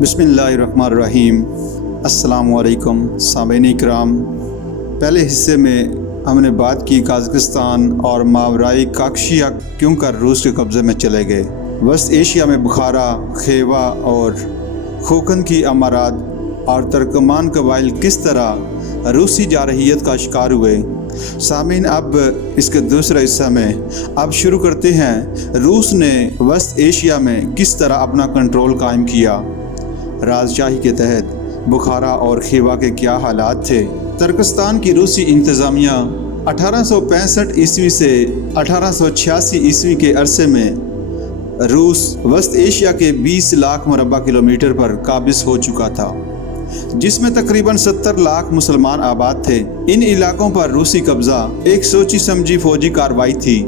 بسم اللہ الرحمن الرحیم۔ السلام علیکم سامعین اکرام۔ پہلے حصے میں ہم نے بات کی قازقستان اور ماورائی کاکشیا کیوں کر روس کے قبضے میں چلے گئے۔ وسط ایشیا میں بخارا، خیوا اور خوقند کی امارات اور ترکمان قبائل کس طرح روسی جارحیت کا شکار ہوئے۔ سامعین، اب اس کے دوسرے حصہ میں اب شروع کرتے ہیں روس نے وسط ایشیا میں کس طرح اپنا کنٹرول قائم کیا۔ راجشاہی کے تحت بخارا اور خیوا کے کیا حالات تھے۔ ترکستان کی روسی انتظامیہ 1865 عیسوی سے 1886 عیسوی کے عرصے میں روس وسط ایشیا کے 20 لاکھ مربع کلومیٹر پر قابض ہو چکا تھا، جس میں تقریباً 70 لاکھ مسلمان آباد تھے۔ ان علاقوں پر روسی قبضہ ایک سوچی سمجھی فوجی کارروائی تھی۔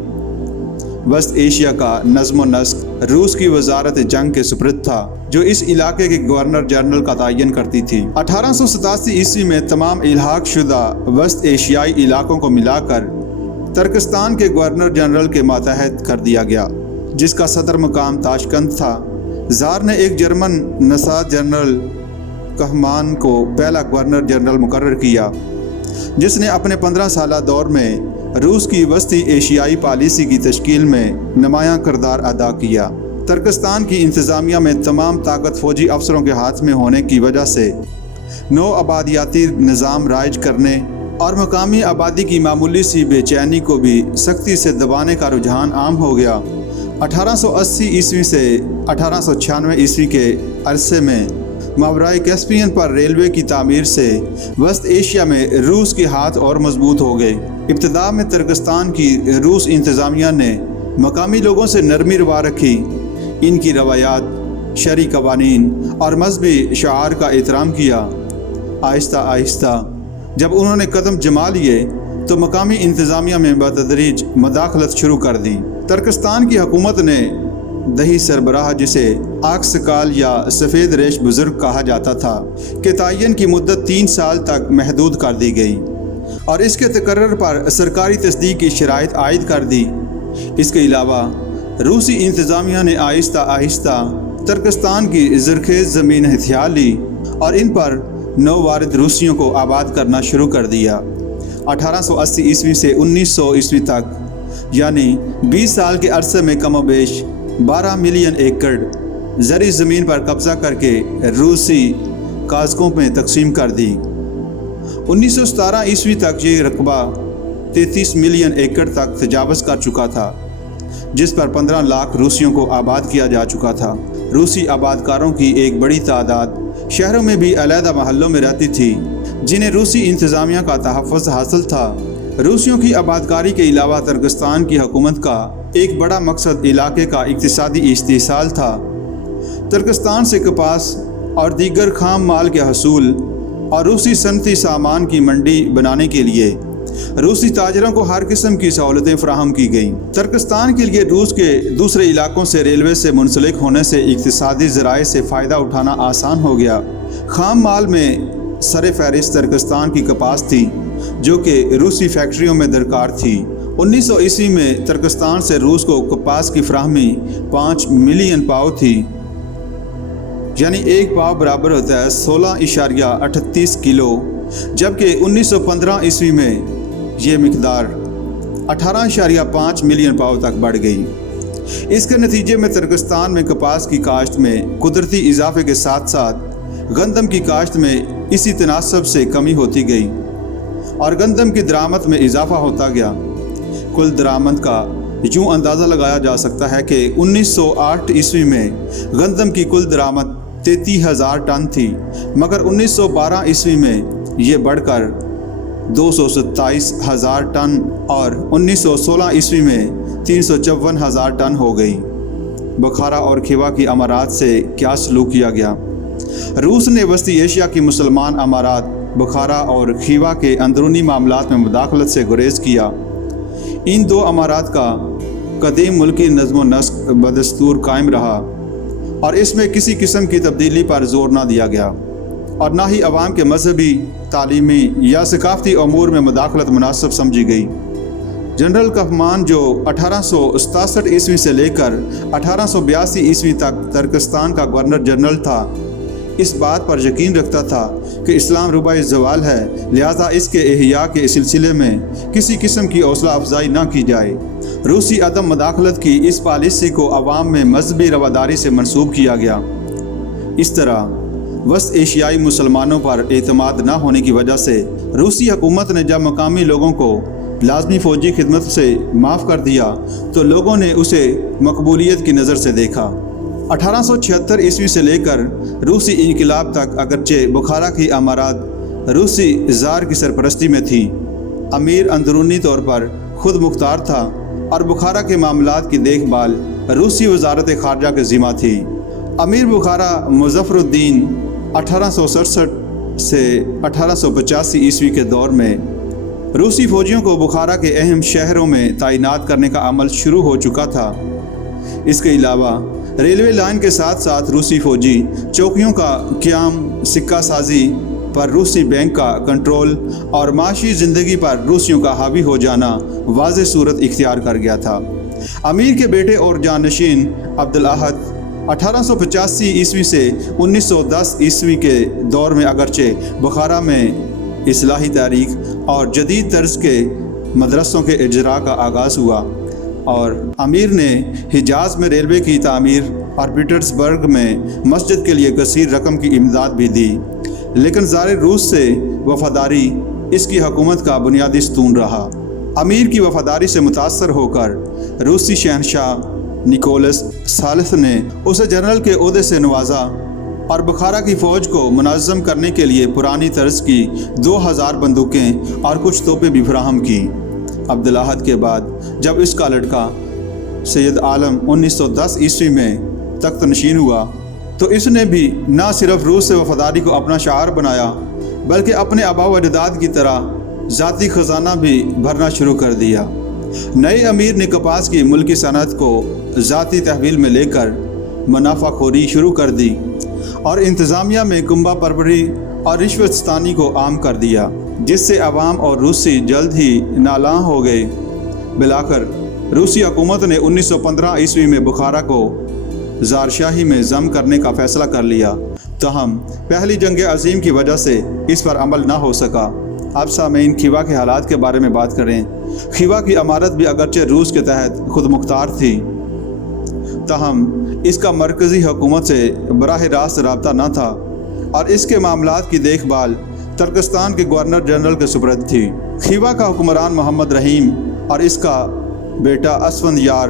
وسط ایشیا کا نظم و نسق روس کی وزارت جنگ کے سپرد تھا، جو اس علاقے کے گورنر جنرل کا تعین کرتی تھی۔ 1887 عیسوی میں تمام الحاق شدہ وسط ایشیائی علاقوں کو ملا کر ترکستان کے گورنر جنرل کے ماتحت کر دیا گیا، جس کا صدر مقام تاشکند تھا۔ زار نے ایک جرمن نژاد جنرل کہمان کو پہلا گورنر جنرل مقرر کیا، جس نے اپنے 15 سالہ دور میں روس کی وسطی ایشیائی پالیسی کی تشکیل میں نمایاں کردار ادا کیا۔ ترکستان کی انتظامیہ میں تمام طاقت فوجی افسروں کے ہاتھ میں ہونے کی وجہ سے نو آبادیاتی نظام رائج کرنے اور مقامی آبادی کی معمولی سی بے چینی کو بھی سختی سے دبانے کا رجحان عام ہو گیا۔ 1880 عیسوی سے 1896 عیسوی کے عرصے میں ماورائی کیسپین پر ریلوے کی تعمیر سے وسط ایشیا میں روس کے ہاتھ اور مضبوط ہو گئے۔ ابتدا میں ترکستان کی روس انتظامیہ نے مقامی لوگوں سے نرمی روا رکھی، ان کی روایات، شرعی قوانین اور مذہبی شعار کا احترام کیا۔ آہستہ آہستہ جب انہوں نے قدم جما لیے تو مقامی انتظامیہ میں بتدریج مداخلت شروع کر دی۔ ترکستان کی حکومت نے دہی سربراہ، جسے آکسکال یا سفید ریش بزرگ کہا جاتا تھا، کے تعین کی مدت 3 سال تک محدود کر دی گئی اور اس کے تقرر پر سرکاری تصدیق کی شرائط عائد کر دی۔ اس کے علاوہ روسی انتظامیہ نے آہستہ آہستہ ترکستان کی زرخیز زمین ہتھیار لی اور ان پر نو وارد روسیوں کو آباد کرنا شروع کر دیا۔ 1880 عیسوی سے 1900 عیسوی تک، یعنی 20 سال کے عرصے میں کم و بیش 12 ملین ایکڑ زرعی زمین پر قبضہ کر کے روسی قازقوں میں تقسیم کر دی۔ 1917 عیسوی تک یہ رقبہ 33 ملین ایکڑ تک تجاوز کر چکا تھا، جس پر 15 لاکھ روسیوں کو آباد کیا جا چکا تھا۔ روسی آبادکاروں کی ایک بڑی تعداد شہروں میں بھی علیحدہ محلوں میں رہتی تھی، جنہیں روسی انتظامیہ کا تحفظ حاصل تھا۔ روسیوں کی آبادکاری کے علاوہ ترکستان کی حکومت کا ایک بڑا مقصد علاقے کا اقتصادی استحصال تھا۔ ترکستان سے کپاس اور دیگر خام مال کے حصول اور روسی صنعتی سامان کی منڈی بنانے کے لیے روسی تاجروں کو ہر قسم کی سہولتیں فراہم کی گئیں۔ ترکستان کے لیے روس کے دوسرے علاقوں سے ریلوے سے منسلک ہونے سے اقتصادی ذرائع سے فائدہ اٹھانا آسان ہو گیا۔ خام مال میں سر فہرست ترکستان کی کپاس تھی، جو کہ روسی فیکٹریوں میں درکار تھی۔ 1900 عیسوی میں ترکستان سے روس کو کپاس کی فراہمی 5 ملین پاؤ تھی، یعنی ایک پاؤ برابر ہوتا ہے 16.38 کلو، جبکہ 1915 عیسوی میں یہ مقدار 18.5 ملین پاؤ تک بڑھ گئی۔ اس کے نتیجے میں ترکستان میں کپاس کی کاشت میں قدرتی اضافے کے ساتھ ساتھ گندم کی کاشت میں اسی تناسب سے کمی ہوتی گئی اور گندم کی درآمد میں اضافہ ہوتا گیا۔ کل درآمد کا یوں اندازہ لگایا جا سکتا ہے کہ 1908 عیسوی میں گندم کی کل درآمد 33,000 ٹن تھی، مگر 1912 عیسوی میں یہ بڑھ کر 227,000 ٹن اور 1916 عیسوی میں 354,000 ٹن ہو گئی۔ بخارا اور خیوا کی امارات سے کیا سلوک کیا گیا؟ روس نے وسطی ایشیا کی مسلمان امارات بخارا اور خیوا کے اندرونی معاملات میں مداخلت سے گریز کیا۔ ان دو امارات کا قدیم ملکی نظم و نسق بدستور قائم رہا اور اس میں کسی قسم کی تبدیلی پر زور نہ دیا گیا، اور نہ ہی عوام کے مذہبی، تعلیمی یا ثقافتی امور میں مداخلت مناسب سمجھی گئی۔ جنرل کہمان، جو 1867 عیسوی سے لے کر 1882 عیسوی تک ترکستان کا گورنر جنرل تھا، اس بات پر یقین رکھتا تھا کہ اسلام ربع زوال ہے، لہذا اس کے احیاء کے سلسلے میں کسی قسم کی حوصلہ افزائی نہ کی جائے۔ روسی عدم مداخلت کی اس پالیسی کو عوام میں مذہبی رواداری سے منسوب کیا گیا۔ اس طرح وسط ایشیائی مسلمانوں پر اعتماد نہ ہونے کی وجہ سے روسی حکومت نے جب مقامی لوگوں کو لازمی فوجی خدمت سے معاف کر دیا تو لوگوں نے اسے مقبولیت کی نظر سے دیکھا۔ 1876 عیسوی سے لے کر روسی انقلاب تک اگرچہ بخارا کی امارات روسی زار کی سرپرستی میں تھی، امیر اندرونی طور پر خود مختار تھا اور بخارا کے معاملات کی دیکھ بھال روسی وزارت خارجہ کے ذمہ تھی۔ امیر بخارا مظفر الدین 1867 سے 1885 عیسوی کے دور میں روسی فوجیوں کو بخارا کے اہم شہروں میں تعینات کرنے کا عمل شروع ہو چکا تھا۔ اس کے علاوہ ریلوے لائن کے ساتھ ساتھ روسی فوجی چوکیوں کا قیام، سکہ سازی پر روسی بینک کا کنٹرول اور معاشی زندگی پر روسیوں کا حاوی ہو جانا واضح صورت اختیار کر گیا تھا۔ امیر کے بیٹے اور جانشین عبدالاحد 1885 عیسوی سے 1910 عیسوی کے دور میں اگرچہ بخارا میں اصلاحی تحریک اور جدید طرز کے مدرسوں کے اجراء کا آغاز ہوا اور امیر نے حجاز میں ریلوے کی تعمیر اور پیٹرزبرگ میں مسجد کے لیے کثیر رقم کی امداد بھی دی، لیکن زار روس سے وفاداری اس کی حکومت کا بنیادی ستون رہا۔ امیر کی وفاداری سے متاثر ہو کر روسی شہنشاہ نکولس ثالث نے اسے جنرل کے عہدے سے نوازا اور بخارا کی فوج کو منظم کرنے کے لیے پرانی طرز کی 2000 بندوقیں اور کچھ توپیں بھی فراہم کی۔ عبدالاحد کے بعد جب اس کا لڑکا سید عالم 1910 عیسوی میں تخت نشین ہوا تو اس نے بھی نہ صرف روس سے وفاداری کو اپنا شعار بنایا بلکہ اپنے آباء و اجداد کی طرح ذاتی خزانہ بھی بھرنا شروع کر دیا۔ نئے امیر نے کپاس کی ملکی صنعت کو ذاتی تحویل میں لے کر منافع خوری شروع کر دی اور انتظامیہ میں کنبہ پروری اور رشوت ستانی کو عام کر دیا، جس سے عوام اور روسی جلد ہی نالاں ہو گئے۔ بلاخر روسی حکومت نے 1915 عیسوی میں بخارا کو زارشاہی میں ضم کرنے کا فیصلہ کر لیا، تاہم پہلی جنگ عظیم کی وجہ سے اس پر عمل نہ ہو سکا۔ اب سامعین خیوا کے حالات کے بارے میں بات کریں۔ خیوا کی امارت بھی اگرچہ روس کے تحت خود مختار تھی، تاہم اس کا مرکزی حکومت سے براہ راست رابطہ نہ تھا اور اس کے معاملات کی دیکھ بھال ترکستان کے گورنر جنرل کے سپرد تھی۔ خیوا کا حکمران محمد رحیم اور اس کا بیٹا اسفند یار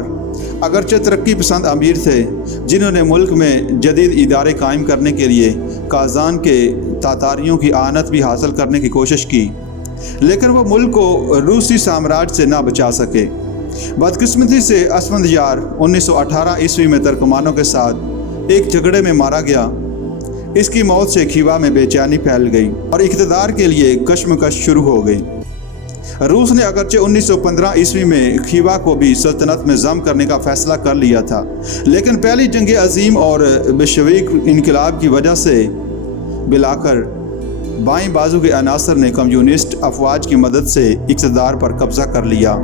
اگرچہ ترقی پسند امیر تھے، جنہوں نے ملک میں جدید ادارے قائم کرنے کے لیے کازان کے تاتاریوں کی اعانت بھی حاصل کرنے کی کوشش کی، لیکن وہ ملک کو روسی سامراج سے نہ بچا سکے۔ بدقسمتی سے اسفند یار 1918 عیسوی میں ترکمانوں کے ساتھ ایک جھگڑے میں مارا گیا۔ اس کی موت سے خیوا میں بے چینی پھیل گئی اور اقتدار کے لیے کشمکش شروع ہو گئی۔ روس نے اگرچہ 1915 عیسوی میں خیوا کو بھی سلطنت میں ضم کرنے کا فیصلہ کر لیا تھا، لیکن پہلی جنگ عظیم اور بلشویک انقلاب کی وجہ سے بلاخر بائیں بازو کے عناصر نے کمیونسٹ افواج کی مدد سے اقتدار پر قبضہ کر لیا۔